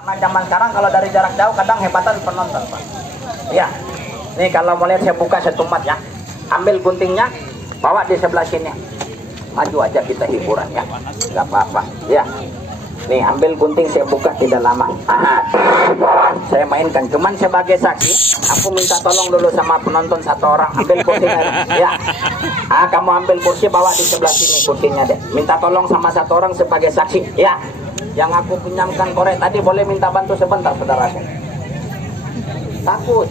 Karena zaman sekarang kalau dari jarak jauh kadang hebatan penonton, Pak. Ya, nih kalau mau lihat saya buka setumat ya. Ambil guntingnya, bawa di sebelah sini. Maju aja kita hiburan ya, nggak apa-apa. Ya, nih ambil gunting saya buka tidak lama. Saya mainkan, cuman sebagai saksi. Aku minta tolong dulu sama penonton satu orang. Ambil kursinya ya. Kamu ambil kursi bawa di sebelah sini kursinya deh. Minta tolong sama satu orang sebagai saksi ya. Yang aku pinjamkan korek tadi boleh minta bantu sebentar saudaraku. Takut,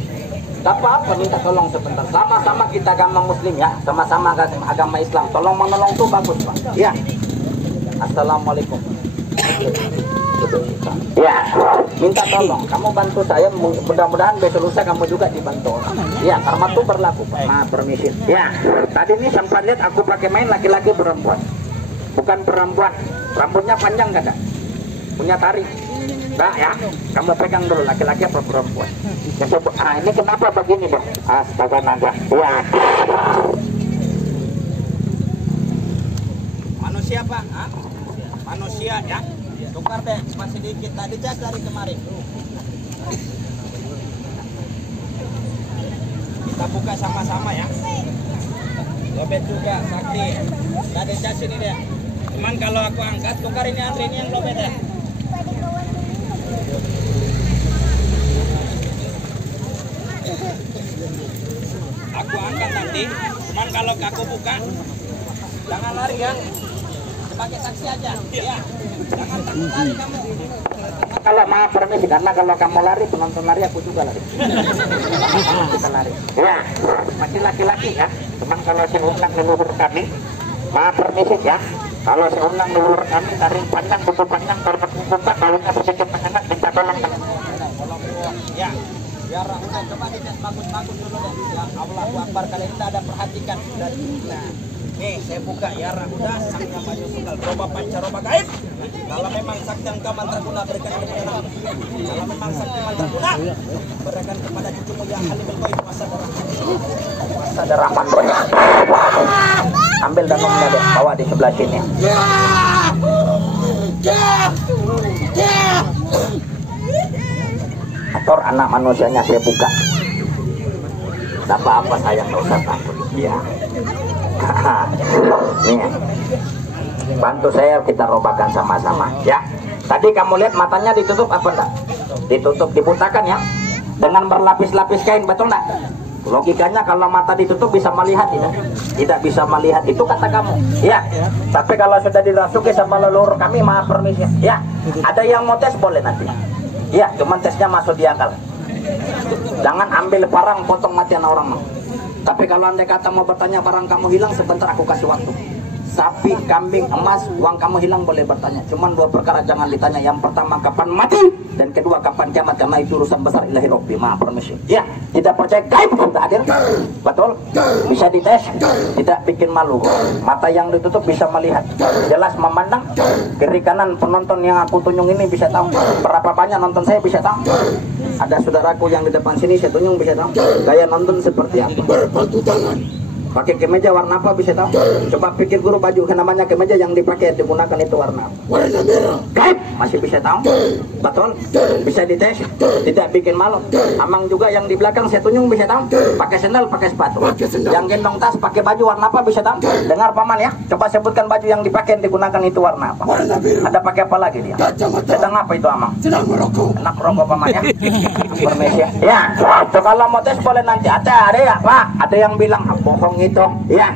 tak apa-apa, minta tolong sebentar. Sama-sama kita agama muslim ya, sama-sama agama Islam. Tolong menolong tuh bagus Pak. Ya. Assalamualaikum. Ya, minta tolong. Kamu bantu saya. Mudah-mudahan besok lusa kamu juga dibantu orang. Ya, karma tuh berlaku Pak. Nah, permisi. Ya, tadi ini sempat lihat aku pakai main laki-laki perempuan. Bukan perempuan. Rambutnya panjang gak? Punya tarik. Nah ya, kamu pegang dulu laki-laki apa perempuan. Ini kenapa begini Bang? Astaga naga. Ya. Manusia Pak? Manusia ya. Tukar deh, masih dikit. Tadi jas dari kemarin. Kita buka sama-sama ya. Lobet juga, sakti. Tadi jas ini deh. Cuman kalau aku angkat, tukar ini antri ini yang lobet ya. Aku angkat nanti, cuman kalau aku buka, jangan lari ya, sebagai saksi aja, ya, jangan takut lari kamu. Kalau maaf permisi, karena kalau kamu lari, penonton lari, aku juga lari. Kita lari. Ya, masih laki-laki ya, cuman kalau saya undang leluhur kami, maaf permisi ya, kalau saya undang leluhur kami, taring panjang, butuh panjang, terbuka, kalungnya sedikit menyengat, minta tolong. Ya. Ya udah coba dites bagus-bagus dulu deh. Ya Allahu Akbar, kalian tidak ada perhatikan dari nah. Nih saya buka ya udah sang yang maju tunggal coba pancaroba gaib. Kalau memang sakti engkau mantraguna berikan kepada kalau memang sakti mantraguna berikan kepada cucumu yang halimul ghaib masa darah pandonya. Ambil danungnya deh, bawa di sebelah sini. Aktor anak manusianya saya buka. Tidak apa-apa sayang, nggak usah takut. Ya. Nih, bantu saya kita robakan sama-sama. Ya. Tadi kamu lihat matanya ditutup apa enggak? Ditutup, dibutakan ya. Dengan berlapis-lapis kain, betul enggak? Logikanya kalau mata ditutup bisa melihat tidak? Tidak bisa melihat, itu kata kamu. Ya. Tapi kalau sudah dirasuki sama leluhur kami, maaf permisi. Ya. Ada yang mau tes boleh nanti. Ya, cuman tesnya masuk di akal. Jangan ambil barang potong mati anak orang. Tapi kalau andai kata mau bertanya barang kamu hilang, sebentar aku kasih waktu. Sapi, kambing, emas, uang kamu hilang boleh bertanya. Cuman dua perkara jangan ditanya. Yang pertama kapan mati, dan kedua kapan kiamat, karena itu urusan besar ilahi rabbi. Maaf permisi. Ya, tidak percaya gaib sudah hadir. Betul? Bisa dites, tidak bikin malu. Mata yang ditutup bisa melihat, jelas memandang. Kiri kanan penonton yang aku tunjuk ini bisa tahu. Berapa banyak nonton saya bisa tahu. Ada saudaraku yang di depan sini saya tunjuk bisa tahu. Gaya nonton seperti apa. Berpatu tangan. Pakai kemeja warna apa bisa tahu? Coba pikir guru, baju namanya kemeja yang dipakai digunakan itu warna apa? Warna merah. Gaib masih bisa tahu? Betul? Bisa dites? Tidak bikin malu. Amang juga yang di belakang saya tunjuk bisa tahu? Pakai sendal, pakai sepatu. Yang gendong tas pakai baju warna apa bisa tahu? Dengar paman ya. Coba sebutkan baju yang dipakai digunakan itu warna apa? Warna merah. Ada pakai apa lagi dia? Sedang apa itu amang? Sedang merokok. Enak merokok paman ya. Permisi ya. So, kalau mau tes boleh nanti. Ada ya Pak. Ada yang bilang bohong itu ya,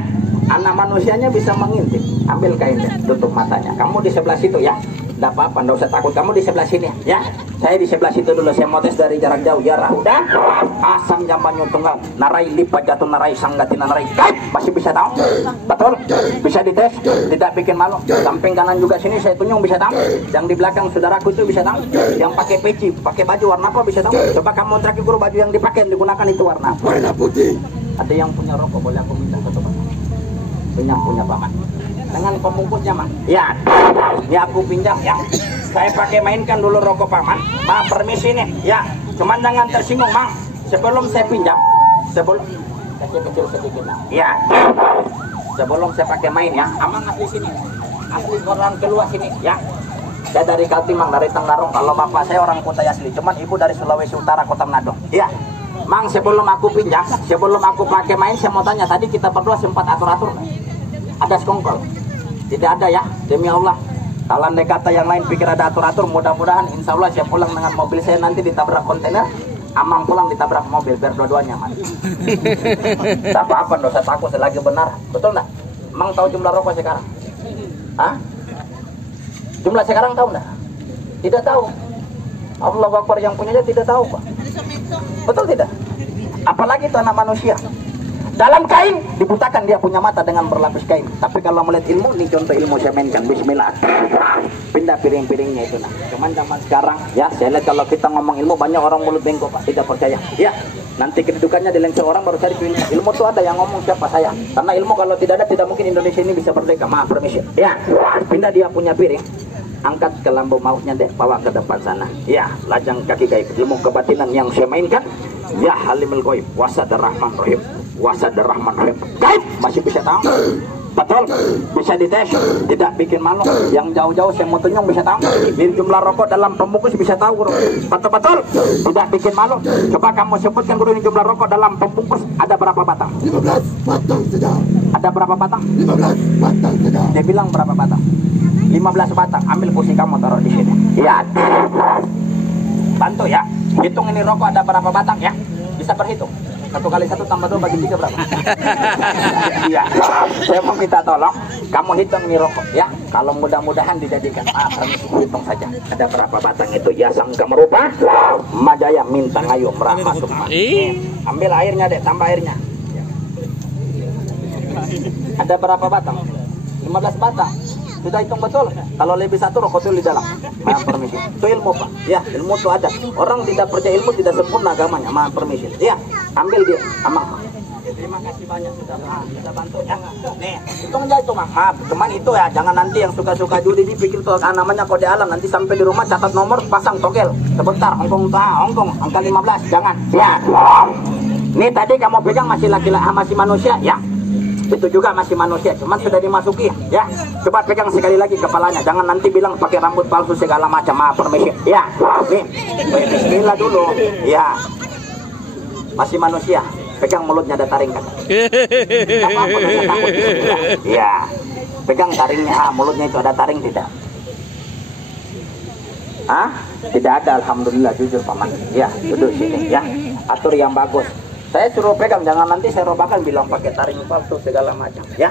anak manusianya bisa mengintip. Ambil kainnya, tutup matanya. Kamu di sebelah situ ya, tidak apa-apa, tidak usah takut. Kamu di sebelah sini ya, saya di sebelah situ dulu. Saya mau tes dari jarak jauh. Ya udah, asam jamannya tunggal narai lipat jatuh narai sanggatina narai gaib masih bisa tahu? Betul? Bisa dites, tidak bikin malu. Samping kanan juga sini saya tunjuk bisa tahu. Yang di belakang saudaraku itu bisa tahu. Yang pakai peci, pakai baju warna apa bisa tahu? Coba kamu terakhir guru, baju yang dipakai digunakan itu warna apa? Warna putih. Ada yang punya rokok boleh aku minta satu paman? Punya paman. Dengan pembungkusnya mah. Ya, ini aku pinjam ya. Saya pakai mainkan dulu rokok paman. Pak permisi nih. Ya, cuman jangan tersinggung mang. Sebelum saya pinjam, sebelum kecil sedikit lah. Ya. Sebelum saya pakai main ya, aman asli sini. Asli orang keluar sini ya. Saya dari Kaltimang, dari Tenggarong. Kalau bapak saya orang Kutai asli, cuman ibu dari Sulawesi Utara, Kota Manado. Iya. Mang, sebelum aku pinjam, sebelum aku pakai main, saya mau tanya, tadi kita berdua sempat atur-atur ada sekongkol? Tidak ada ya, demi Allah. Kalau andai kata yang lain pikir ada atur-atur, mudah-mudahan insya Allah saya pulang dengan mobil saya nanti ditabrak kontainer, Amang pulang ditabrak mobil, biar dua-duanya mati. Tak apa-apa, dosa takut selagi benar. Betul nggak? Mang tahu jumlah rokok sekarang? Hah? Jumlah sekarang tahu nggak? Tidak tahu. Allah Akbar, yang punyanya tidak tahu, Pak. Betul tidak? Apalagi itu anak manusia. Dalam kain dibutakan dia punya mata dengan berlapis kain. Tapi kalau melihat ilmu, ini contoh ilmu saya mainkan. Bismillah. Pindah piring-piringnya itu. Nah, cuman zaman sekarang ya, saya lihat kalau kita ngomong ilmu banyak orang mulut bengkok, Pak, tidak percaya. Ya, nanti kedudukannya di lengsel orang baru cari ilmu. Ilmu itu ada yang ngomong siapa saya. Karena ilmu kalau tidak ada, tidak mungkin Indonesia ini bisa merdeka. Maaf, permisi. Ya, pindah dia punya piring. Angkat ke lambung mautnya deh, bawa ke depan sana. Ya, lajang kaki gaib, ilmu kebatinan yang saya mainkan. Ya halimul ghaib, wasadar rahman rahim, wasadar rahman rahim. Gaib masih bisa tahu. Betul, bisa dites, tidak bikin malu. Yang jauh-jauh saya mau tunjuk bisa tahu. Ini jumlah rokok dalam pembungkus bisa tahu, guru. Betul-betul, tidak bikin malu. Coba kamu sebutkan, guru, ini jumlah rokok dalam pembungkus ada berapa batang? 15 batang saja. Ada berapa batang? 15 batang saja. Dia bilang berapa batang? 15 batang. Ambil kursi kamu taruh di sini. Ya. Bantu ya. Hitung ini rokok ada berapa batang ya. Bisa berhitung. 1 kali 1 tambah 2 bagi 3 berapa? Iya. Saya mau minta tolong kamu hitung ini rokok ya. Kalau mudah-mudahan dijadikan permisi, hitung saja. Ada berapa batang itu? Ya sangka merupa Majaya minta ngayu merah masuk. Ambil airnya deh, tambah airnya. Ada berapa batang? 15 batang. Sudah hitung betul. Kalau lebih 1 rokok itu di dalam. Maaf permisi. Itu ilmu, Pak. Ya, ilmu itu ada. Orang tidak percaya ilmu tidak sempurna agamanya. Maaf permisi. Ya, ambil dia. Amang. Terima kasih banyak sudah bantu ya. Nih, hitung aja itu, Mang. Maaf, cuman itu ya, jangan nanti yang suka-suka judi dipikir tuh namanya kode alam. Nanti sampai di rumah catat nomor, pasang togel. Sebentar, Hongkong, angka 15. Jangan. Ya. Nih tadi kamu pegang masih laki-laki, masih manusia, ya. Itu juga masih manusia, cuman sudah dimasuki ya. Coba pegang sekali lagi kepalanya, jangan nanti bilang pakai rambut palsu segala macam. Maaf permisi ya. Nih, bismillah dulu ya. Masih manusia, pegang mulutnya ada taring kan. Ya, pegang taringnya. Mulutnya itu ada taring tidak? Tidak ada, alhamdulillah, jujur paman. Ya, duduk sini ya. Atur yang bagus. Saya suruh pegang, jangan nanti saya robakan bilang pakai taring palsu segala macam ya.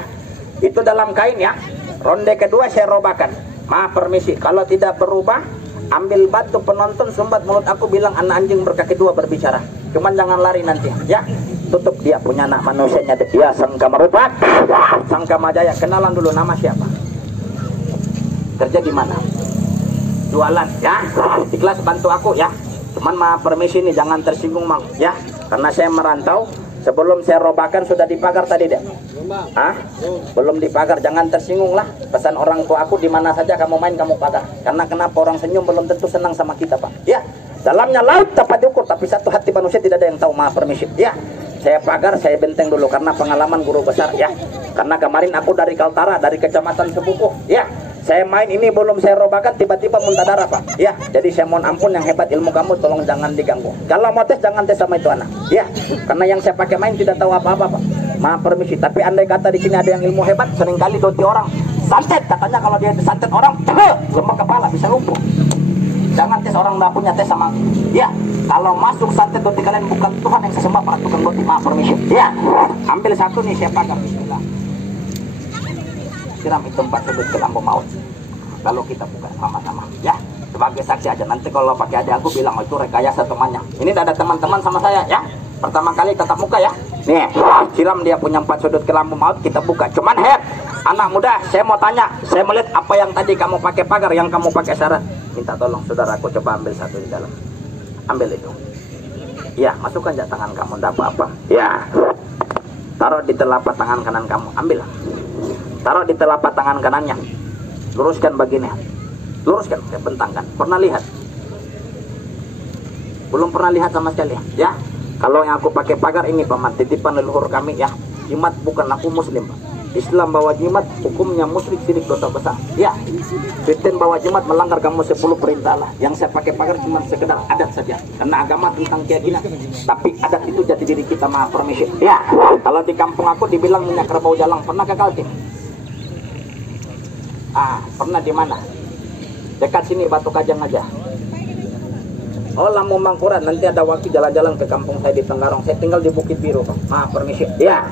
Itu dalam kain ya. Ronde kedua saya robakan. Maaf permisi, kalau tidak berubah, ambil batu penonton sumbat mulut aku, bilang anak anjing berkaki 2 berbicara. Cuman jangan lari nanti ya. Tutup dia punya anak manusianya dia. Sangka merupat, sangka Majaya. Kenalan dulu, nama siapa? Kerja di mana? Jualan ya. Ikhlas bantu aku ya. Cuman maaf permisi nih, jangan tersinggung, Mang ya. Karena saya merantau, sebelum saya robakan sudah dipagar tadi deh. Belum dipagar, jangan tersinggung lah. Pesan orang tua aku, di mana saja kamu main kamu pagar. Karena kenapa orang senyum belum tentu senang sama kita, Pak. Ya, dalamnya laut dapat diukur, tapi satu hati manusia tidak ada yang tahu. Maaf permisi. Ya, saya pagar, saya benteng dulu karena pengalaman guru besar ya. Karena kemarin aku dari Kaltara, dari kecamatan Sepuku. Ya, saya main ini belum saya robakan, tiba-tiba muntah darah, Pak. Ya, jadi saya mohon ampun, yang hebat ilmu kamu tolong jangan diganggu. Kalau mau tes jangan tes sama itu anak. Ya, karena yang saya pakai main tidak tahu apa-apa, Pak. Maaf permisi, tapi andai kata di sini ada yang ilmu hebat, seringkali doti orang santet, katanya kalau dia santet orang, lemah kepala bisa lumpuh. Jangan tes orang nggak punya tes sama. Ya, kalau masuk santet doti kalian bukan Tuhan yang saya sembah, Pak, tukang doti. Maaf permisi. Ya, ambil satu nih, saya pakai. Bismillah. Siram itu 4 sudut ke lambung maut. Lalu kita buka sama-sama ya, sebagai saksi aja. Nanti kalau pakai adik aku bilang, oh, itu rekayasa temannya. Ini ada teman-teman sama saya ya. Pertama kali tatap muka ya. Nih, siram dia punya 4 sudut ke lambung maut, kita buka. Cuman anak muda, saya mau tanya, saya melihat apa yang tadi kamu pakai pagar, yang kamu pakai syarat. Minta tolong saudaraku, coba ambil satu di dalam. Ambil itu. Ya, masukkan aja tangan kamu, enggak apa-apa. Ya. Taruh di telapak tangan kanan kamu, ambil. Taruh di telapak tangan kanannya, luruskan bagiannya, luruskan, bentangkan. Pernah lihat? Belum pernah lihat sama sekali ya. Kalau yang aku pakai pagar ini, paman, titipan leluhur kami ya. Jimat bukan aku muslim, Pak. Islam bawa jimat, hukumnya musyrik, syirik, dosa besar. Ya, Kristen bawa jimat melanggar kamu 10 perintah Allah. Yang saya pakai pagar cuma sekedar adat saja, karena agama tentang keyakinan. Tapi adat itu jati diri kita, maha permisi. Ya, kalau di kampung aku dibilang minyak kerbau jalang, pernah ke Kaltim? Pernah di mana? Dekat sini Batu Kajang aja. Oh, Lampung Mangkurat, nanti ada waktu jalan-jalan ke kampung saya di Tenggarong. Saya tinggal di Bukit Biru, Pak. Maaf permisi. Ya,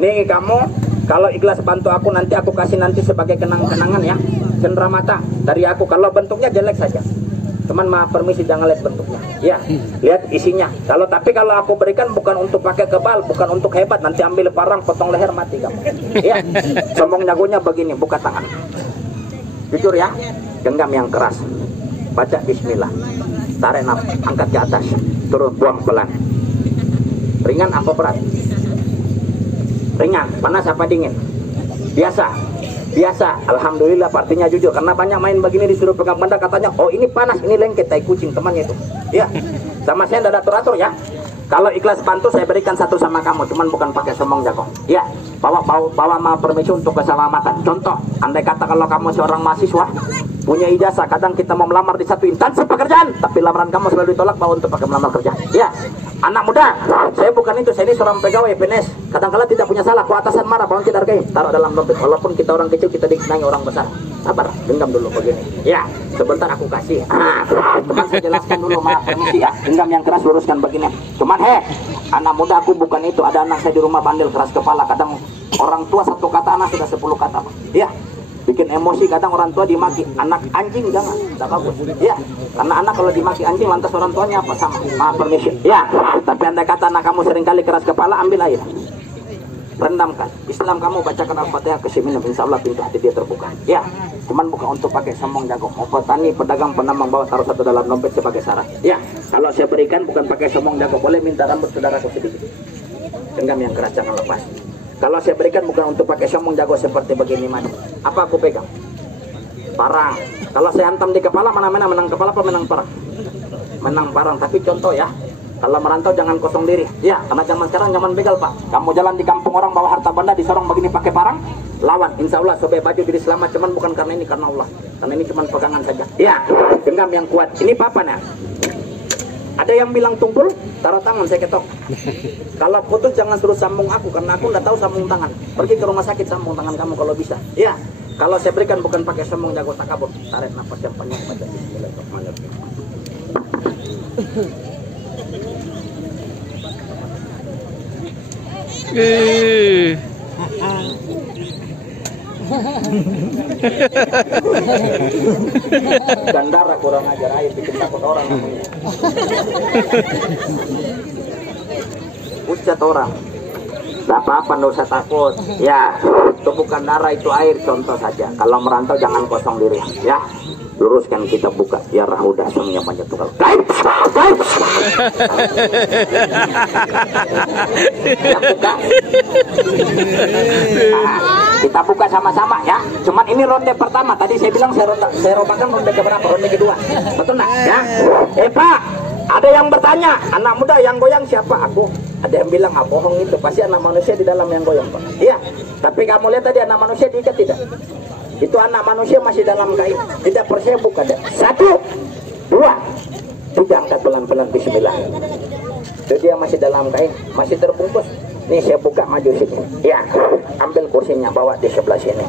nih kamu kalau ikhlas bantu aku, nanti aku kasih nanti sebagai kenang-kenangan ya. Cendera mata dari aku. Kalau bentuknya jelek saja, cuman maaf permisi jangan lihat bentuknya. Ya, lihat isinya. Kalau aku berikan bukan untuk pakai kebal, bukan untuk hebat. Nanti ambil parang, potong leher, mati kamu. Ya, sombong jagonya begini, buka tangan. Jujur ya, genggam yang keras. Baca Bismillah. Tarik nafas, angkat ke atas, turun, buang pelan. Ringan apa berat? Ringan, panas apa dingin? Biasa, biasa. Alhamdulillah, partinya jujur. Karena banyak main begini disuruh pegang benda, katanya, oh ini panas, ini lengket, tai kucing temannya itu. Ya, sama saya tidak atur-atur ya. Kalau ikhlas bantu saya berikan satu sama kamu, cuman bukan pakai sombong jago. Ya, bawa maaf permisi untuk keselamatan. Contoh, andai kata kalau kamu seorang mahasiswa punya ijazah, kadang kita mau melamar di satu instansi pekerjaan, tapi lamaran kamu selalu ditolak, bawa untuk pakai melamar kerja. Ya, anak muda, saya bukan itu, saya ini seorang pegawai PNS. Kadang-kala tidak punya salah, ku atasan marah, bawang kita hargai, taruh dalam dompet. Walaupun kita orang kecil, kita dikenangi orang besar. Sabar, genggam dulu begini. Ya, sebentar aku kasih. Cuman saya jelaskan dulu, maaf permisi ya. Genggam yang keras, luruskan begini. Cuman anak muda aku bukan itu. Ada anak saya di rumah bandel, keras kepala. Kadang orang tua satu kata, anak sudah 10 kata. Ya, bikin emosi, kadang orang tua dimaki. Anak anjing jangan, tidak bagus. Ya, karena anak kalau dimaki anjing lantas orang tuanya apa sama. Maaf permisi. Ya, tapi andai kata anak kamu seringkali keras kepala, ambil air, rendamkan. Islam kamu bacakan Al-Fatihah ke Siminam, insya Allah pintu hati dia terbuka. Ya, cuman bukan untuk pakai sombong jago. Mau petani, pedagang, penambang, bawa taruh satu dalam dompet sebagai syarat. Ya, kalau saya berikan bukan pakai sombong jago. Boleh minta rambut saudaraku sedikit. Genggam yang keras, jangan lepas. Kalau saya berikan bukan untuk pakai sombong jago seperti begini maju. Apa aku pegang? Parang. Kalau saya hantam di kepala, mana-mana menang kepala apa menang parang? Menang parang. Tapi contoh ya, kalau merantau jangan kosong diri. Ya, karena zaman sekarang zaman begal Pak. Kamu jalan di kampung orang bawa harta benda disorong begini pakai parang, lawan. Insya Allah sobek baju diri selamat. Cuman bukan karena ini, karena Allah. Karena ini cuma pegangan saja. Ya, genggam yang kuat. Ini papan ya. Ada yang bilang tumpul, taruh tangan saya ketok. Kalau putus jangan suruh sambung aku, karena aku nggak tahu sambung tangan. Pergi ke rumah sakit sambung tangan kamu kalau bisa. Ya, kalau saya berikan bukan pakai sambung jago takabur. Tarik nafas yang panjang, baca Bismillahirrahmanirrahim. Gandara kurang ajar, air bikin takut orang namanya. Pucat orang. Gak apa-apa, gak usah takut. Ya, itu bukan darah, itu air, contoh saja. Kalau merantau jangan kosong diri. Ya, luruskan, kita buka. Ya rahudah semuanya banyak tukar. Gaib, gaib. Kita buka. Kita buka sama-sama ya. Cuman ini ronde pertama. Tadi saya bilang saya robakan ronde keberapa? Ronde kedua. Betul nak? Ya. Pak, ada yang bertanya, anak muda yang goyang siapa? Aku. Ada yang bilang, bohong itu. Pasti anak manusia di dalam yang goyang Pak. Iya. Tapi kamu lihat tadi anak manusia diikat tidak? Itu anak manusia masih dalam kain. Tidak percaya buka deh. 1, 2, 3, angkat pelan-pelan Bismillah. Itu dia masih dalam kain, masih terbungkus. Nih saya buka, maju sini. Ya, ambil kursinya, bawa di sebelah sini.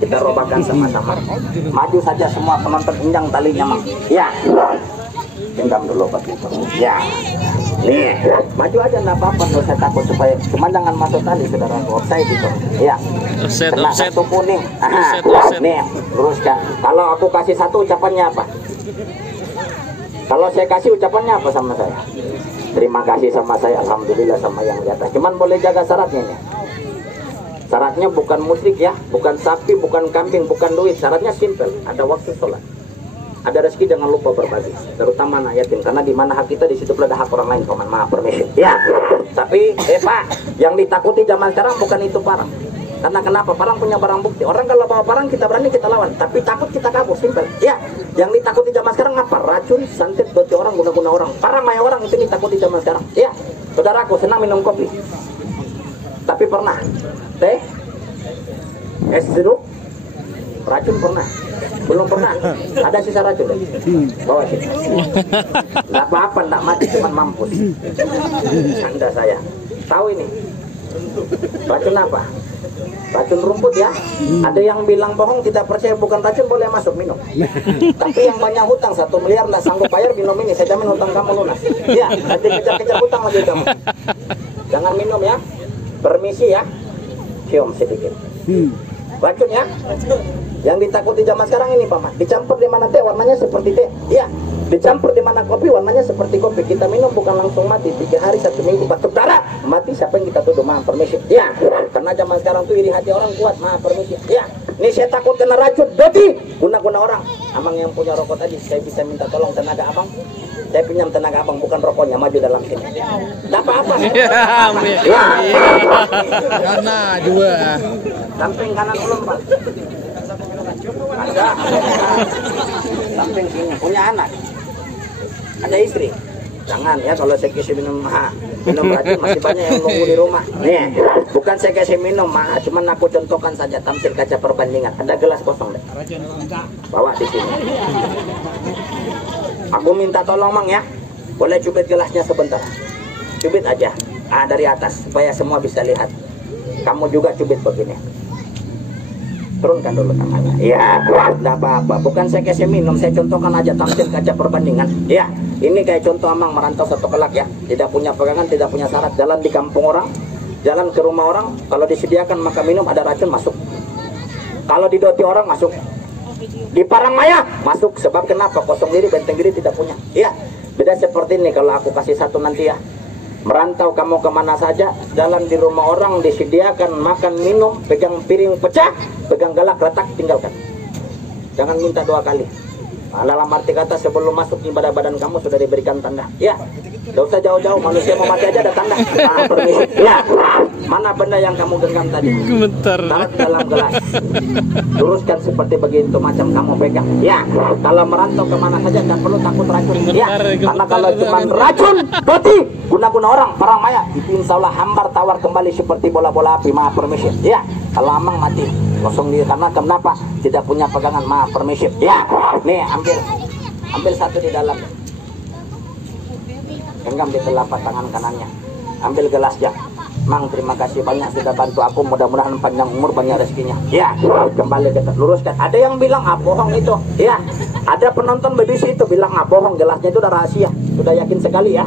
Kita robakan sama-sama. Maju saja semua penonton, injang talinya, Mang. Ya. Genggam dulu begitu. Ya. Nih, maju aja enggak apa-apa, enggak usah takut supaya cuma jangan masuk tali saudara. Offside itu. Ya. Kena satu kuning. Nih, luruskan. Kalau aku kasih satu, ucapannya apa? Kalau saya kasih ucapannya apa sama saya? Terima kasih sama saya, alhamdulillah sama yang di atas. Cuman boleh jaga syaratnya nih. Syaratnya bukan musik ya, bukan sapi, bukan kambing, bukan duit. Syaratnya simple, ada waktu sholat, ada rezeki, jangan lupa berbagi, terutama anak yatim. Karena di mana hak kita, di situ ada hak orang lain. Paman maaf permisi. Ya, tapi Pak, yang ditakuti zaman sekarang bukan itu parang. Karena kenapa? Parang punya barang bukti. Orang kalau bawa parang kita berani, kita lawan. Tapi takut kita kabur, simple. Ya, yang ditakuti zaman sekarang apa? Racun, santet, boti orang, guna-guna orang. Parang maya orang itu ditakuti zaman sekarang. Ya, saudaraku senang minum kopi. Tapi pernah teh Es jeruk racun pernah? Belum pernah. Ada sisa racun deh. Bawa sini. Nggak apa-apa, nggak mati, cuma mampus. Anda saya tahu ini racun apa? Racun rumput ya. Ada yang bilang bohong, tidak percaya bukan racun, boleh masuk minum. Tapi yang banyak hutang 1 miliar nggak sanggup bayar, minum ini, saya jamin hutang kamu lunas. Ya, nanti kejar-kejar hutang lagi kamu. Jangan minum ya. Permisi ya. Cium sedikit. Racun ya. Yang ditakuti zaman sekarang ini Pak, dicampur di mana teh warnanya seperti teh. Iya. Dicampur di mana kopi warnanya seperti kopi. Kita minum bukan langsung mati, 3 hari 1 minggu batuk darah mati. Siapa yang kita tuduh? Maaf permisi. Ya, karena zaman sekarang tuh iri hati orang kuat. Maaf permisi. Ya, ini saya takut kena racun. Berarti guna-guna orang. Amang yang punya rokok tadi, saya bisa minta tolong tenaga abang. Saya pinjam tenaga abang, bukan rokoknya, maju dalam sini. Tidak apa-apa. Ya. Karena juga. Samping kanan belum Pak. Ada. Samping sini. Punya anak. Ada istri. Jangan ya, kalau saya kasih minum racun masih banyak yang nunggu di rumah. Nih, bukan saya kasih minum cuman aku contohkan saja, tampil kaca perbandingan. Ada gelas kosong deh. Bawa di sini. Aku minta tolong Mang ya. Boleh cubit gelasnya sebentar. Cubit aja. Dari atas supaya semua bisa lihat. Kamu juga cubit begini. Turunkan dulu tangannya. Ya, tidak apa-apa. Bukan saya kasih minum, saya contohkan aja, tampil kaca perbandingan. Ya, ini kayak contoh Amang merantau 1 kelak ya. Tidak punya pegangan, tidak punya syarat. Jalan di kampung orang, jalan ke rumah orang. Kalau disediakan maka minum, ada racun masuk. Kalau didoti orang masuk. Di Parangmaya masuk. Sebab kenapa? Kosong diri, benteng diri tidak punya. Ya, beda seperti ini. Kalau aku kasih 1 nanti ya. Merantau kamu kemana saja, jalan di rumah orang, disediakan makan minum, pegang piring pecah, pegang galak retak, tinggalkan. Jangan minta 2 kali. Dalam arti kata sebelum masuk ibadah badan kamu sudah diberikan tanda. Ya, tidak usah jauh-jauh, manusia mau mati aja ada tanda. Permisi. Ya, mana benda yang kamu genggam tadi? Taruh dalam gelas. Luruskan seperti begitu macam kamu pegang. Ya, kalau merantau kemana saja tidak perlu takut racun. Ya, karena kalau cuma racun, berarti guna-guna orang, Parangmaya, itu insya Allah hambar tawar kembali seperti bola-bola api. Maaf permisi. Ya, kalau Amang mati kosong diri karena kenapa? Tidak punya pegangan. Maaf permisi. Ya, nih ambil 1 di dalam. Genggam di telapak tangan kanannya. Ambil gelasnya. Mang, terima kasih banyak sudah bantu aku, mudah-mudahan panjang umur, banyak rezekinya. Ya, kembali kita luruskan. Ada yang bilang bohong itu. Ya, ada penonton BBC itu bilang bohong, gelasnya itu udah rahasia. Sudah yakin sekali ya.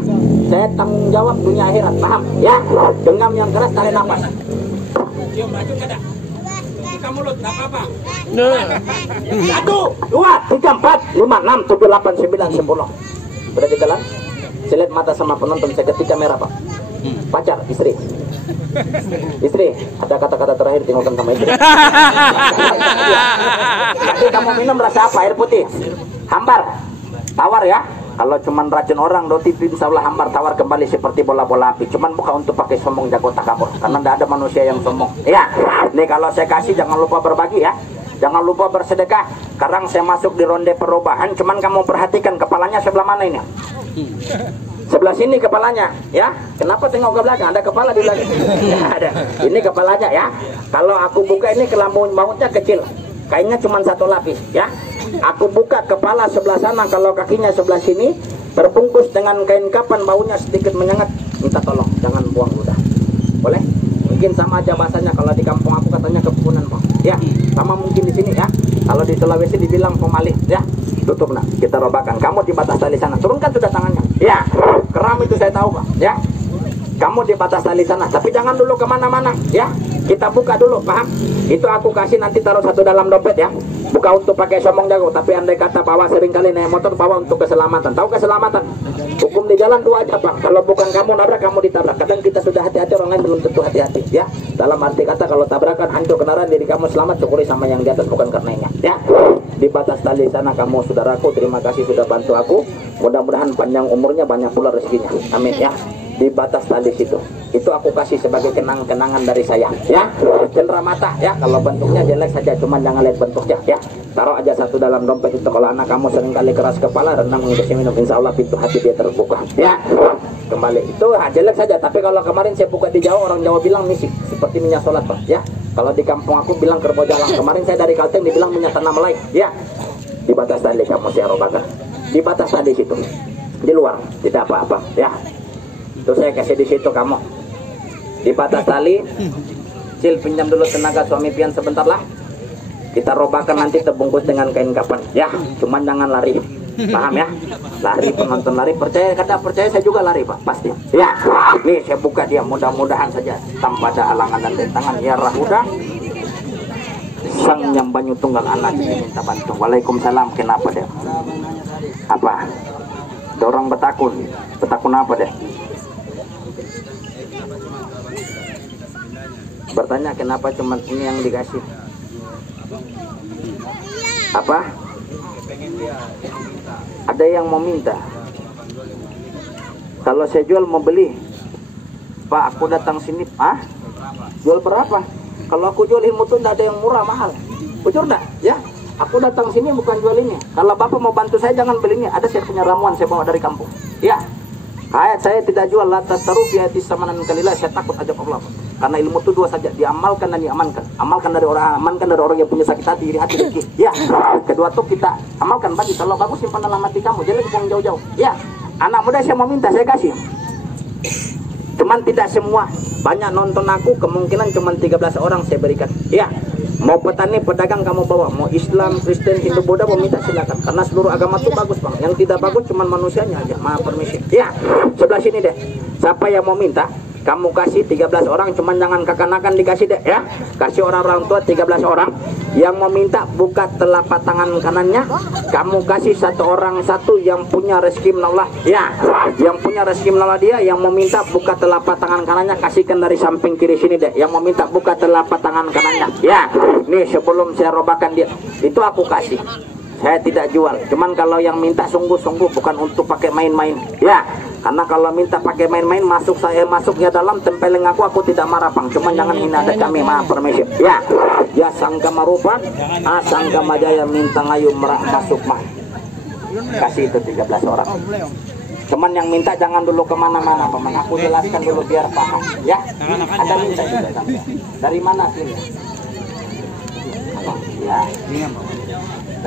Saya tanggung jawab dunia akhirat, paham? Ya, genggam yang keras, tarik nafas. Cium racun ada. Buka mulut, enggak apa-apa. 1, 2, 3, 4, 5, 6, 7, 8, 9, 10. Sudah ditelan? Saya lihat mata sama penonton, saya ketika merah Pak. Pacar, istri. Istri, ada kata-kata terakhir tinggalkan sama istri. Jadi kamu minum rasa apa? Air putih, hambar, tawar ya. Kalau cuman racun orang, roti insya Allah hambar tawar kembali seperti bola-bola api. Cuman bukan untuk pakai sombong jago takabur, karena tidak ada manusia yang sombong. Ya, nih kalau saya kasih jangan lupa berbagi ya. Jangan lupa bersedekah. Sekarang saya masuk di ronde perubahan, cuman kamu perhatikan kepalanya sebelah mana ini? Sebelah sini kepalanya, ya. Kenapa tengok ke belakang? Ada kepala di belakang. Ya, ada. Ini kepalanya ya. Kalau aku buka ini kelambung mautnya kecil. Kainnya cuma 1 lapis, ya. Aku buka kepala sebelah sana, kalau kakinya sebelah sini, terbungkus dengan kain kapan, baunya sedikit menyengat. Minta tolong, jangan buang ludah. Boleh? Mungkin sama aja bahasanya, kalau di kampung aku katanya kepunan, Bang. Ya, sama mungkin di sini ya. Kalau di Sulawesi dibilang pemalih, ya. Tutup nak, kita robakan. Kamu di batas tali sana, turunkan sudah tangannya. Ya, keram itu saya tahu Pak. Ya, kamu di batas tali sana, tapi jangan dulu kemana-mana. Ya, kita buka dulu, paham? Itu aku kasih nanti taruh 1 dalam dompet ya. Bukan untuk pakai sombong jago, tapi andai kata bawa seringkali naik motor, bawa untuk keselamatan. Tahu keselamatan? Hukum di jalan 2 aja Pak. Kalau bukan kamu nabrak, kamu ditabrak. Kadang kita sudah hati-hati, orang lain belum tentu hati-hati. Ya, dalam arti kata kalau tabrakan hancur kendaraan, diri kamu selamat, syukuri sama yang di atas, bukan karenanya. Ya, di batas tali sana kamu saudaraku, terima kasih sudah bantu aku. Mudah-mudahan panjang umurnya, banyak pula rezekinya. Amin ya. Di batas tali situ, itu aku kasih sebagai kenang-kenangan dari saya. Ya, cendera mata ya. Kalau bentuknya jelek saja, cuman jangan lihat bentuknya. Ya, taruh aja 1 dalam dompet itu. Kalau anak kamu sering kali keras kepala, rendang mengisi minum, insya Allah pintu hati dia terbuka. Ya, kembali itu jelek saja. Tapi kalau kemarin saya buka di Jawa, orang Jawa bilang misik, seperti minyak sholat Pak. Ya, Kalau di kampung aku bilang kerbau jalang. Kemarin saya dari Kalteng dibilang minyak tanam lain. Ya, di batas tali kamu saya robakan. Di batas tadi situ, di luar tidak apa-apa. Ya, itu saya kasih di situ kamu. Di batas tali, Cil pinjam dulu tenaga suami pian sebentar lah. Kita robakan nanti terbungkus dengan kain kapan. Ya, cuman jangan lari. Paham ya? Lari, penonton lari, percaya kada percaya saya juga lari Pak, pasti. Ya, nih saya buka dia, mudah-mudahan saja tanpa ada halangan dan tentangan. Ya Rahuda, sang yang banyu tunggal anak minta bantu. Waalaikumsalam. Kenapa deh? Apa? Ada orang betakun. Betakun apa deh? Bertanya kenapa cuma ini yang dikasih? Apa? Ada yang mau minta. Kalau saya jual mau beli, Pak aku datang sini, jual berapa? Kalau aku jual ilmu tuh tidak ada yang murah mahal. Jujur enggak? Ya, aku datang sini bukan jual ini. Kalau Bapak mau bantu saya jangan belinya. Ada saya punya ramuan saya bawa dari kampung. Ya, ayat saya tidak jual latas taruh biati samanan kalilah. Saya takut aja Allah. Karena ilmu itu dua saja, diamalkan dan diamankan. Amalkan dari orang, amankan dari orang yang punya sakit hati, iri hati, rezeki. Ya, kedua tuh kita amalkan bagi. Kalau bagus simpan dalam hati kamu, jangan buang jauh-jauh. Ya, anak muda saya mau minta, saya kasih. Cuman tidak semua. Banyak nonton aku, kemungkinan cuman 13 orang saya berikan. Ya, mau petani, pedagang kamu bawa. Mau Islam, Kristen, Hindu, Buddha, mau minta silakan. Karena seluruh agama itu bagus bang. Yang tidak bagus cuman manusianya aja. Maaf permisi. Ya, sebelah sini deh. Siapa yang mau minta? Kamu kasih 13 orang, cuman jangan kekanakan dikasih deh ya. Kasih orang-orang tua 13 orang. Yang mau minta buka telapak tangan kanannya. Kamu kasih satu orang satu yang punya rezeki menolak. Ya, yang punya rezeki menolak dia. Yang mau minta buka telapak tangan kanannya, kasihkan dari samping kiri sini deh. Yang mau minta buka telapak tangan kanannya. Ya, nih sebelum saya robakan dia, itu aku kasih. Saya tidak jual. Cuman kalau yang minta sungguh-sungguh, bukan untuk pakai main-main. Ya. Karena kalau minta pakai main-main masuknya dalam tempeleng aku tidak marah bang. Cuman jangan hina adat kami, maaf permisi. Ya, ya sangka marupa, sangka majaya minta ngayu merak masuk mah. Kasih itu 13 orang. Cuman yang minta jangan dulu kemana-mana, paman. Aku jelaskan dulu biar paham. Ya, ada minta juga sampai. Dari mana sih? Ya,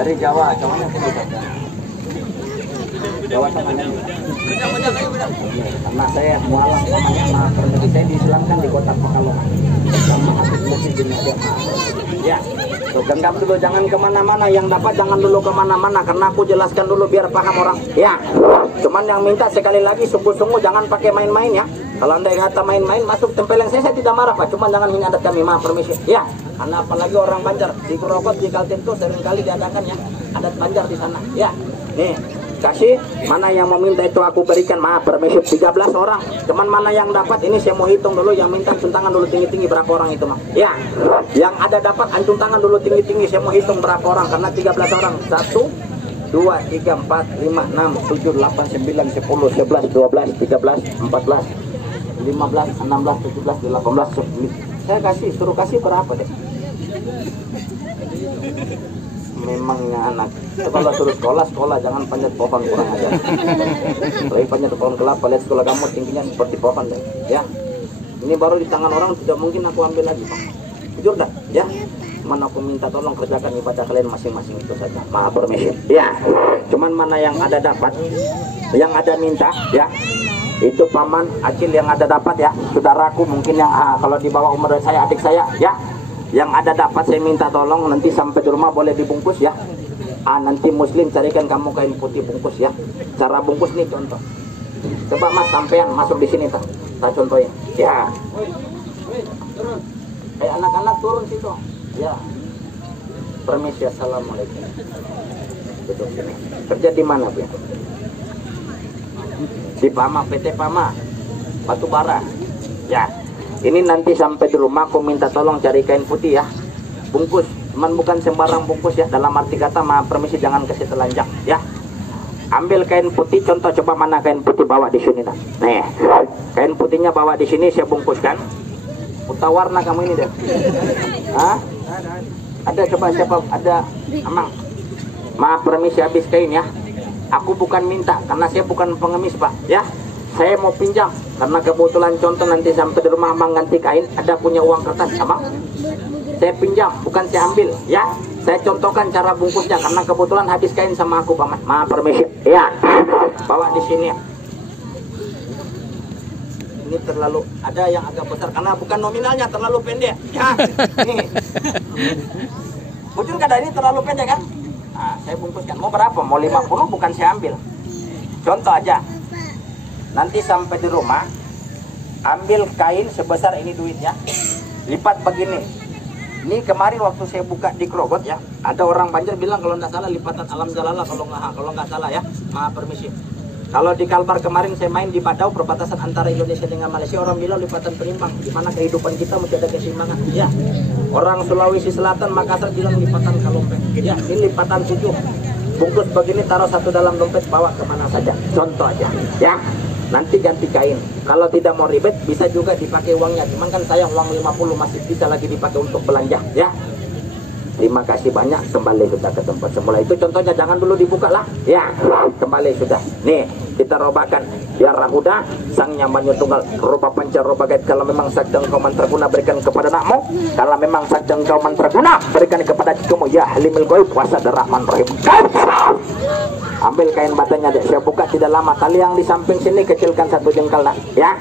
dari Jawa, Jawanya pun juga. Jawa Tengahnya. Karena saya mualaf namanya permisi saya diislamkan di kota Pekalongan. Sama Habib Musi bin Adem. Ya, tuh genggam dulu jangan kemana-mana. Yang dapat jangan dulu kemana-mana karena aku jelaskan dulu biar paham orang. Ya, cuman yang minta sekali lagi sungguh-sungguh jangan pakai main-main ya. Kalau anda kata main-main masuk tempeleng saya tidak marah pak. Cuman jangan hina adat kami, maaf permisi. Ya, karena apalagi orang Banjar di Kerokot di Kaltim itu seringkali diadakan ya adat Banjar di sana. Ya, nih. Kasih, mana yang mau minta itu aku berikan, maaf permisi 13 orang. Cuman mana yang dapat ini saya mau hitung dulu. Yang minta ancung tangan dulu tinggi-tinggi berapa orang itu mah. Ya, yang ada dapat ancung tangan dulu tinggi-tinggi. Saya mau hitung berapa orang karena 13 orang. 1, 2, 3, 4, 5, 6, 7, 8, 9, 10, 11, 12, 13, 14, 15, 16, 17, 18, 19. Saya kasih, suruh kasih berapa deh? Memangnya anak kalau suruh sekolah jangan panjat pohon, kurang aja. Lagi panjat pohon kelapa, lihat sekolah kamu tingginya seperti pohon deh. Ya, ini baru di tangan orang tidak mungkin aku ambil lagi bang. Jujur dah ya. Mana aku minta tolong kerjakan ibadah kalian masing-masing itu saja. Maaf permisi. Ya, cuman mana yang ada dapat, yang ada minta ya. Itu paman Acil yang ada dapat ya. Saudaraku mungkin yang kalau di bawah umur saya, adik saya ya. Yang ada dapat saya minta tolong nanti sampai di rumah boleh dibungkus ya. Nanti muslim carikan kamu kain putih bungkus ya. Cara bungkus nih contoh. Coba mas sampean masuk di sini tak contohnya. Ya. Anak-anak turun situ. Ya. Permisi, assalamualaikum. Duduk sini. Kerja di mana bu? Di Pama, PT Pama, Batubara. Ya. Ini nanti sampai di rumah aku minta tolong cari kain putih ya. Bungkus, cuman bukan sembarang bungkus ya. Dalam arti kata maaf permisi jangan kasih telanjang ya. Ambil kain putih, contoh coba mana kain putih bawa di sini dah. Nih, kain putihnya bawa di sini saya bungkuskan. Putar warna kamu ini deh. Hah? Ada coba siapa? Ada Amang. Maaf permisi habis kain ya. Aku bukan minta karena saya bukan pengemis pak ya. Saya mau pinjam karena kebetulan contoh nanti sampai di rumah Amang ganti kain ada punya uang kertas Amang. saya pinjam, bukan saya ambil, ya. Saya contohkan cara bungkusnya karena kebetulan habis kain sama aku, paman. Maaf, permisi. Ya, bawa di sini. Ini terlalu ada yang agak besar karena bukan nominalnya, terlalu pendek. Ya, ini. Bujur kada ini terlalu pendek kan? Nah, saya bungkuskan. Mau berapa? Mau 50, bukan saya ambil. Contoh aja. Nanti sampai di rumah, ambil kain sebesar ini duitnya, lipat begini. Ini kemarin waktu saya buka di Krogot ya, ada orang Banjar bilang kalau nggak salah lipatan alam jalala kalau nggak salah ya, maaf permisi. Kalau di Kalbar kemarin saya main di Badau, perbatasan antara Indonesia dengan Malaysia, orang bilang lipatan perimbang, di mana kehidupan kita mesti ada keseimbangan. Ya, orang Sulawesi Selatan Makassar bilang lipatan kalompet. Ya, ini lipatan 7. Bungkus begini, taruh satu dalam dompet, bawa kemana saja. Contoh aja, ya. Nanti ganti kain. Kalau tidak mau ribet, bisa juga dipakai uangnya. Cuman kan sayang uang 50 masih bisa lagi dipakai untuk belanja, ya. Terima kasih banyak. Kembali sudah ke tempat semula. Itu contohnya, jangan dulu dibuka lah. Ya, kembali sudah. Nih, kita robakan. Ya Rahuda, sang nyamannya tunggal. Roba pancar, roba gait. Kalau memang sakjang kau mantraguna, berikan kepada nakmu. Kalau memang sakjang kau mantraguna, berikan kepada cikumu. Ya halimil goib, puasa darahman rahim. Ambil kain batanya deh, saya buka tidak lama. Tali yang di samping sini kecilkan satu jengkal nak, ya.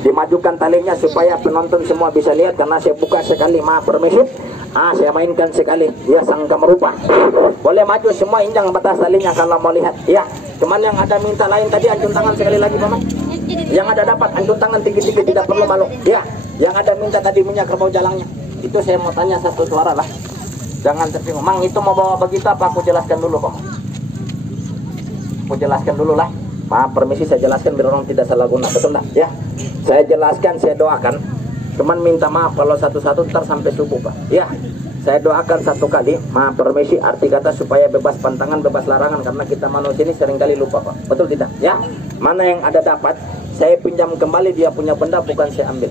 Dimajukan talinya supaya penonton semua bisa lihat karena saya buka sekali, maaf permisi. Saya mainkan sekali, dia sangka merupa. Boleh maju semua, injang batas talinya kalau mau lihat, ya. Cuman yang ada minta lain tadi, ancun tangan sekali lagi paman. Yang ada dapat ancun tangan tinggi-tinggi, tidak perlu malu, ya. Yang ada minta tadi minyak kerbau jalangnya. Itu saya mau tanya satu suara lah. Jangan tersinggung. Mang itu mau bawa begitu apa aku jelaskan dulu paman? Aku jelaskan dulu lah. Maaf permisi, saya jelaskan biar orang tidak salah guna, betul enggak? Ya, saya jelaskan, saya doakan. Cuman minta maaf kalau satu-satu ntar sampai subuh pak. Ya, saya doakan satu kali. Maaf permisi, arti kata supaya bebas pantangan, bebas larangan karena kita manusia ini seringkali lupa pak. Betul tidak? Ya, mana yang ada dapat, saya pinjam kembali, dia punya benda bukan saya ambil.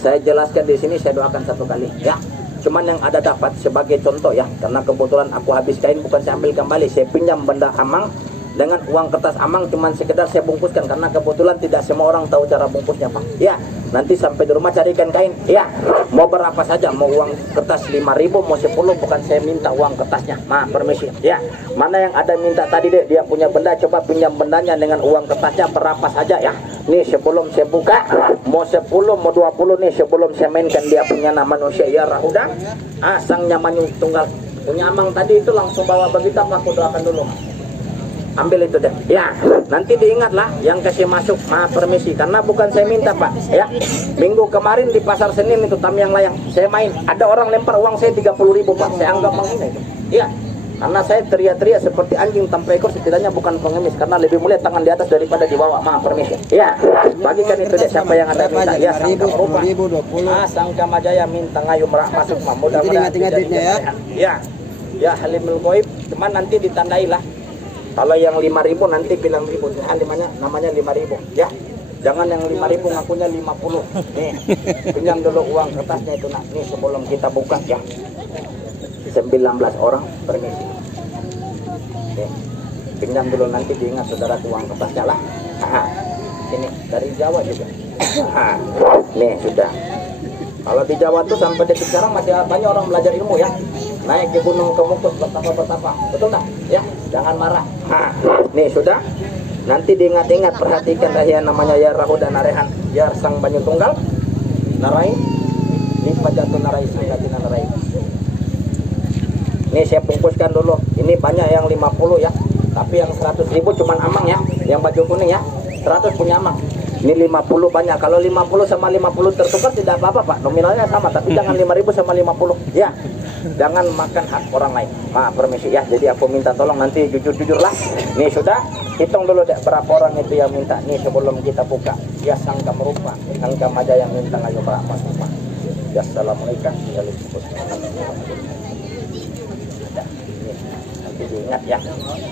Saya jelaskan di sini, saya doakan satu kali. Ya. Cuman yang ada dapat sebagai contoh ya, karena kebetulan aku habis kain bukan saya ambil kembali, saya pinjam benda amang dengan uang kertas amang, cuman sekedar saya bungkuskan karena kebetulan tidak semua orang tahu cara bungkusnya pak. Ya, nanti sampai di rumah carikan kain. Ya, mau berapa saja, mau uang kertas 5.000, mau 10, bukan saya minta uang kertasnya. Maaf permisi. Ya, mana yang ada minta tadi deh, dia punya benda, coba pinjam bendanya dengan uang kertasnya berapa saja ya. Nih sebelum saya buka, mau 10, mau 20 nih sebelum saya mainkan dia punya nama manusia ya Rahuda. Sang nyamannya tunggal punya amang tadi itu langsung bawa begitu, aku doakan dulu. Ambil itu deh. Ya, nanti diingatlah yang kasih masuk. Maaf permisi, karena bukan saya minta pak. Ya, minggu kemarin di pasar Senin itu Tamiang Layang, saya main. Ada orang lempar uang saya 30.000 pak. Saya anggap menghina itu. Iya. Karena saya teriak-teriak seperti anjing tanpa ekor, setidaknya bukan pengemis karena lebih mulia tangan di atas daripada di bawah. Maaf permisi. Ya, bagikan itu deh siapa yang ada minta. Ya, sangka merupa. Sangka majaya minta ngayu merak masuk. Mudah-mudahan ya. Ya, ya halimul goib. Cuman nanti ditandai lah. Kalau yang 5.000 nanti bilang 1.000. Namanya 5.000. Ya. Jangan yang 5.000 ngakunya 50. Nih, pinjam dulu uang kertasnya itu nak. Nih sebelum kita buka ya. 19 orang permisi. Nih, pinjam dulu nanti diingat saudara uang kertasnya lah. Ini dari Jawa juga. Nih sudah. Kalau di Jawa tuh sampai detik sekarang masih banyak orang belajar ilmu ya. Naik ke gunung Kemukus betapa-betapa. Betul tak? Ya, jangan marah. Nih sudah. Nanti diingat-ingat, perhatikan dah ya namanya ya Rahuda Narehan. Ya sang banyu tunggal. Narai. Lipat jatuh narai sanggatina narai. Ini saya bungkuskan dulu. Ini banyak yang 50 ya. Tapi yang 100.000 cuman amang ya. Yang baju kuning ya. 100 punya amang. Ini 50 banyak. Kalau 50 sama 50 tertukar tidak apa-apa pak. Nominalnya sama. Tapi jangan 5.000 sama 50. Ya. Jangan makan hak orang lain. Maaf permisi ya. Jadi aku minta tolong nanti jujur-jujur lah. Nih sudah. Hitung dulu deh berapa orang itu yang minta. Nih sebelum kita buka. Ya sangka merupa. Sangka maja yang minta ngayu berapa semua. Ya assalamualaikum. Ingat ya,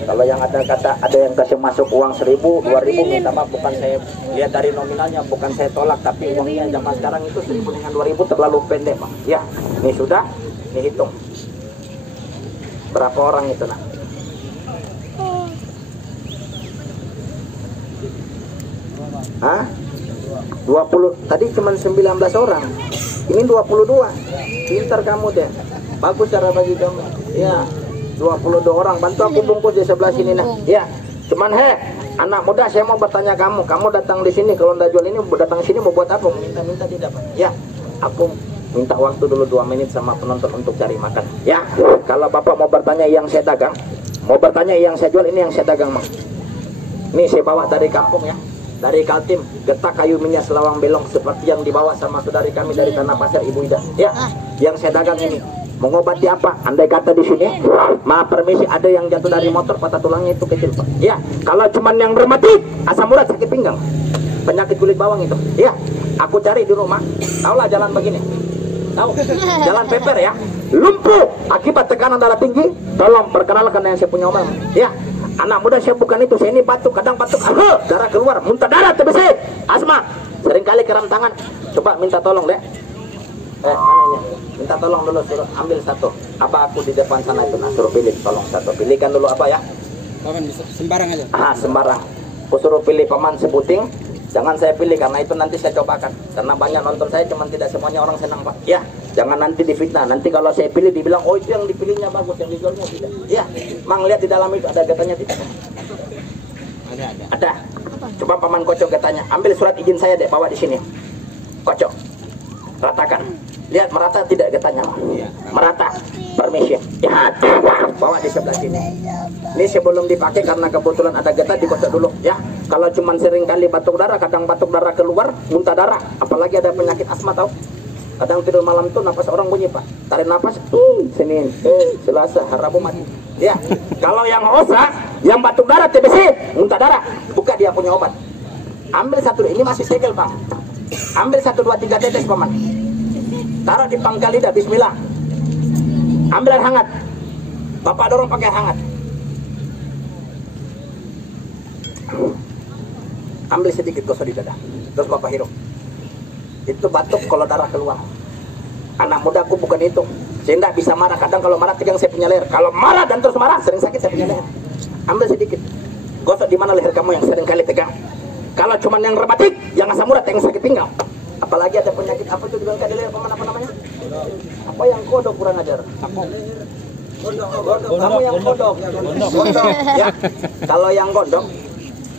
kalau yang ada kata ada yang kasih masuk uang 1.000, 2.000 minta maaf, bukan saya lihat dari nominalnya, bukan saya tolak, tapi uangnya zaman sekarang itu 1.000 dengan 2.000 terlalu pendek pak. Ya, ini sudah, ini hitung berapa orang itu nak? Hah? 20 tadi cuma 19 orang. Ini 22. Pintar kamu deh. Bagus cara bagi kamu. Ya. 22 orang. Bantu aku bungkus di sebelah sini nah. Ya. Cuman anak muda saya mau bertanya kamu datang di sini kalau ndak jual ini datang sini mau buat apa? Minta tidak Pak? Ya. Aku minta waktu dulu 2 menit sama penonton untuk cari makan. Ya. Kalau Bapak mau bertanya yang saya dagang, mau bertanya yang saya jual, ini yang saya dagang, Mang. Ini saya bawa dari kampung ya. Dari Kaltim, getak kayu minyak Selawang Belong seperti yang dibawa sama saudari kami dari Tanah Pasir, Ibu Ida. Ya. Yang saya dagang ini mengobati apa? Andai kata di sini, maaf permisi, ada yang jatuh dari motor patah tulangnya itu kecil Pak. Ya, kalau cuman yang rematik, asam urat, sakit pinggang, penyakit kulit bawang itu. Ya, aku cari di rumah. Tahulah jalan begini. Tahu? Jalan peper ya. Lumpuh akibat tekanan darah tinggi. Tolong perkenalkan yang saya punya obat. Ya, anak muda saya bukan itu. Saya ini batuk, kadang batuk, darah keluar, muntah darah, TBC, asma, seringkali keram tangan. Coba minta tolong deh. Mana ini? Minta tolong dulu, suruh ambil satu. Apa aku di depan sana itu, nah suruh pilih, tolong satu. Pilihkan dulu apa ya? Paman bisa sembarang aja. Sembarang. Aku suruh pilih paman sebuting. Jangan saya pilih karena itu nanti saya cobakan. Karena banyak nonton saya, cuman tidak semuanya orang senang Pak. Ya, jangan nanti difitnah. Nanti kalau saya pilih dibilang, oh itu yang dipilihnya bagus, yang dijualnya tidak. Ya, Mang lihat di dalam itu ada getahnya tidak? Ada. Coba paman kocok getahnya. Ambil surat izin saya deh, bawa di sini. Kocok. Ratakan. Lihat merata tidak getahnya, merata. Permisi. Ya, bawa di sebelah sini. Ini sebelum dipakai karena kebetulan ada getah dikocok dulu ya. Kalau cuman sering kali batuk darah, kadang batuk darah keluar, muntah darah, apalagi ada penyakit asma tahu. Kadang tidur malam tuh napas orang bunyi Pak. Tarik napas, Senin, Selasa, Rabu mati. Ya. Kalau yang osa, yang batuk darah TBC, muntah darah, buka dia punya obat. Ambil satu, ini masih segel Pak. Ambil 1, 2, 3 tetes paman. Taruh di pangkal lidah, bismillah. Ambil air hangat. Bapak dorong pakai air hangat. Ambil sedikit, gosok di dada. Terus Bapak hirup. Itu batuk kalau darah keluar. Anak muda aku bukan itu. Saya tidak bisa marah. Kadang kalau marah tegang saya punya leher. Kalau marah dan terus marah sering sakit saya punya leher. Ambil sedikit. Gosok di mana leher kamu yang sering kali tegang. Kalau cuman yang rematik, yang asam urat, yang sakit pinggang. Apalagi ada penyakit apa itu dibilang leher paman, apa namanya? Apa yang kodok kurang ajar? Kamu yang kodok. Gondok ya. Kalau yang gondok,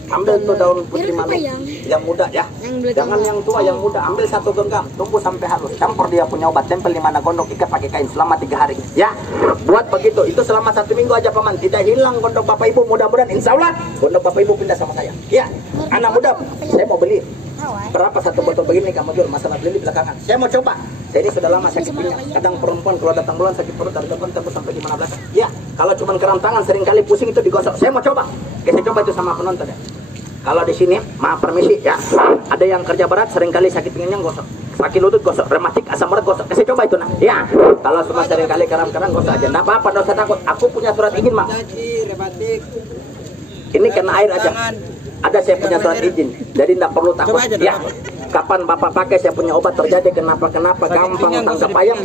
ambil tuh daun putih manis yang muda ya. Jangan yang tua, yang muda. Ambil 1 genggam, tunggu sampai halus. Campur dia punya obat, tempel di mana gondok, ikat pakai kain selama 3 hari. Ya, buat begitu. Itu selama 1 minggu aja paman. Tidak hilang gondok Bapak Ibu. Mudah-mudahan insya Allah gondok Bapak Ibu pindah sama saya. Ya, anak muda, saya mau beli. Berapa 1 botol begini kamu jual? Masalah beli belakangan. Saya mau coba. Saya ini sudah lama sakit pinggang. Kadang perempuan kalau datang bulan sakit perut dari depan terus sampai di mana belakang. Ya, kalau cuma keram tangan seringkali pusing itu digosok. Saya mau coba. Oke, saya coba itu sama penonton ya. Kalau di sini, maaf permisi ya. Ada yang kerja berat seringkali sakit pinggangnya gosok. Sakit lutut gosok, rematik, asam urat gosok. Saya coba itu nah. Ya. Kalau cuma seringkali keram-keram gosok aja. Enggak apa-apa, enggak usah takut. Aku punya surat izin, Mak. Ini kena air aja. Ada saya punya surat izin. Jadi enggak perlu takut. Ya. Kapan Bapak pakai saya punya obat terjadi kenapa-kenapa gampang tangkap ayam.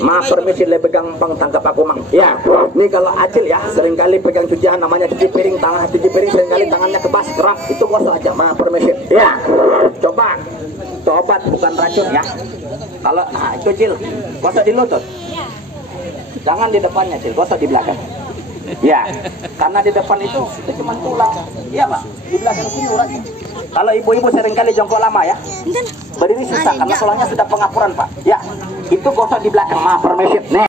Maaf permisi lebih gampang tangkap aku Mang. Ya, ini kalau Acil ya seringkali pegang cucian namanya cuci piring, tangan cuci piring seringkali tangannya kebas keram, itu gosok aja. Maaf permisi. Ya, coba. Itu obat bukan racun ya. Kalau itu Cil, gosok di lutut. Jangan di depannya Cil, gosok di belakang. Ya, karena di depan itu cuma tulang. Iya Pak, di belakang sini uratnya. Kalau ibu-ibu seringkali jongkok lama ya, berdiri susah karena tulangnya sudah pengapuran Pak. Ya, itu gosok di belakang. Maaf permisi. Nih.